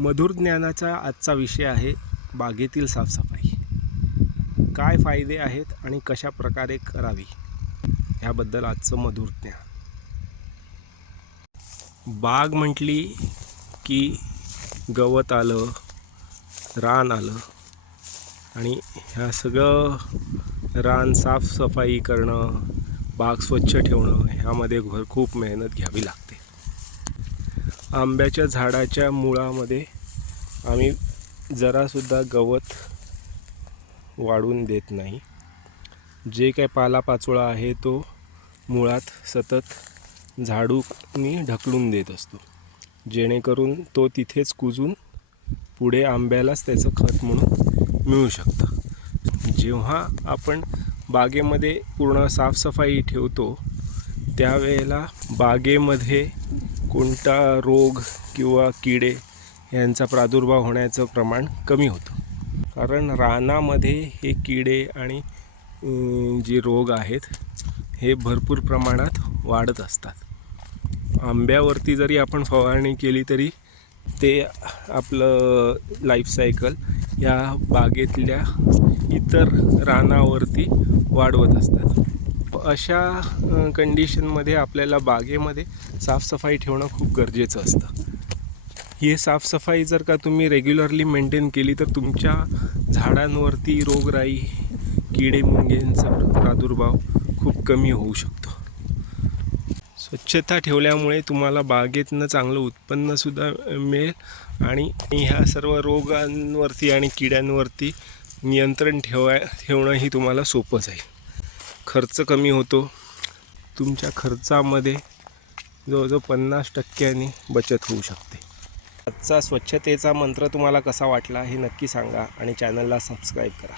मधुर ज्ञानाचा आजचा विषय आहे बागेतील साफसफाई. काय फायदे आहेत आणि कशा प्रकारे करावी याबद्दल आजचं मधुर ज्ञान. बाग म्हटली की गवत आलं, रान आलं आणि ह्या सगळं रान साफसफाई करणं, बाग स्वच्छ ठेवणं ह्यामध्ये खूप मेहनत घ्यावी लागते. आंब्याच्या झाडाच्या मुळामध्ये आम्ही जरासुद्धा गवत वाढून देत नाही. जे काय पालापाचोळा आहे तो मुळात सतत झाडूनी ढकलून देत असतो, जेणेकरून तो तिथेच कुजून पुढे आंब्यालाच त्याचं खत म्हणून मिळू शकतं. जेव्हा आपण बागेमध्ये पूर्ण साफसफाई ठेवतो त्यावेळेला बागेमध्ये कोणता रोग किंवा किडे यांचा प्रादुर्भाव होण्याचं प्रमाण कमी होतं. कारण रानामध्ये हे किडे आणि जे रोग आहेत हे भरपूर प्रमाणात वाढत असतात. आंब्यावरती जरी आपण फवारणी केली तरी ते आपलं लाईफ सायकल या बागेतल्या इतर रानावरती वाढवत असतात. अशा कंडिशनमध्ये आपल्याला बागेमध्ये साफसफाई ठेवणं खूप गरजेचं असतं. ही साफसफाई जर का तुम्ही रेग्युलरली मेंटेन केली तर तुमच्या झाडांवरती रोगराई, किडे मुंग्यांचा प्रादुर्भाव खूप कमी होऊ शकतो. स्वच्छता ठेवल्यामुळे तुम्हाला बागेतनं चांगलं उत्पन्नसुद्धा मिळेल आणि ह्या सर्व रोगांवरती आणि किड्यांवरती नियंत्रण ठेवणंही तुम्हाला सोपं जाईल. खर्च कमी होतो. तुमच्या खर्चामध्ये जवळजवळ 50% बचत होऊ शकते. आजचा स्वच्छतेचा मंत्र तुम्हाला कसा वाटला हे नक्की सांगा आणि चॅनलला सबस्क्राईब करा.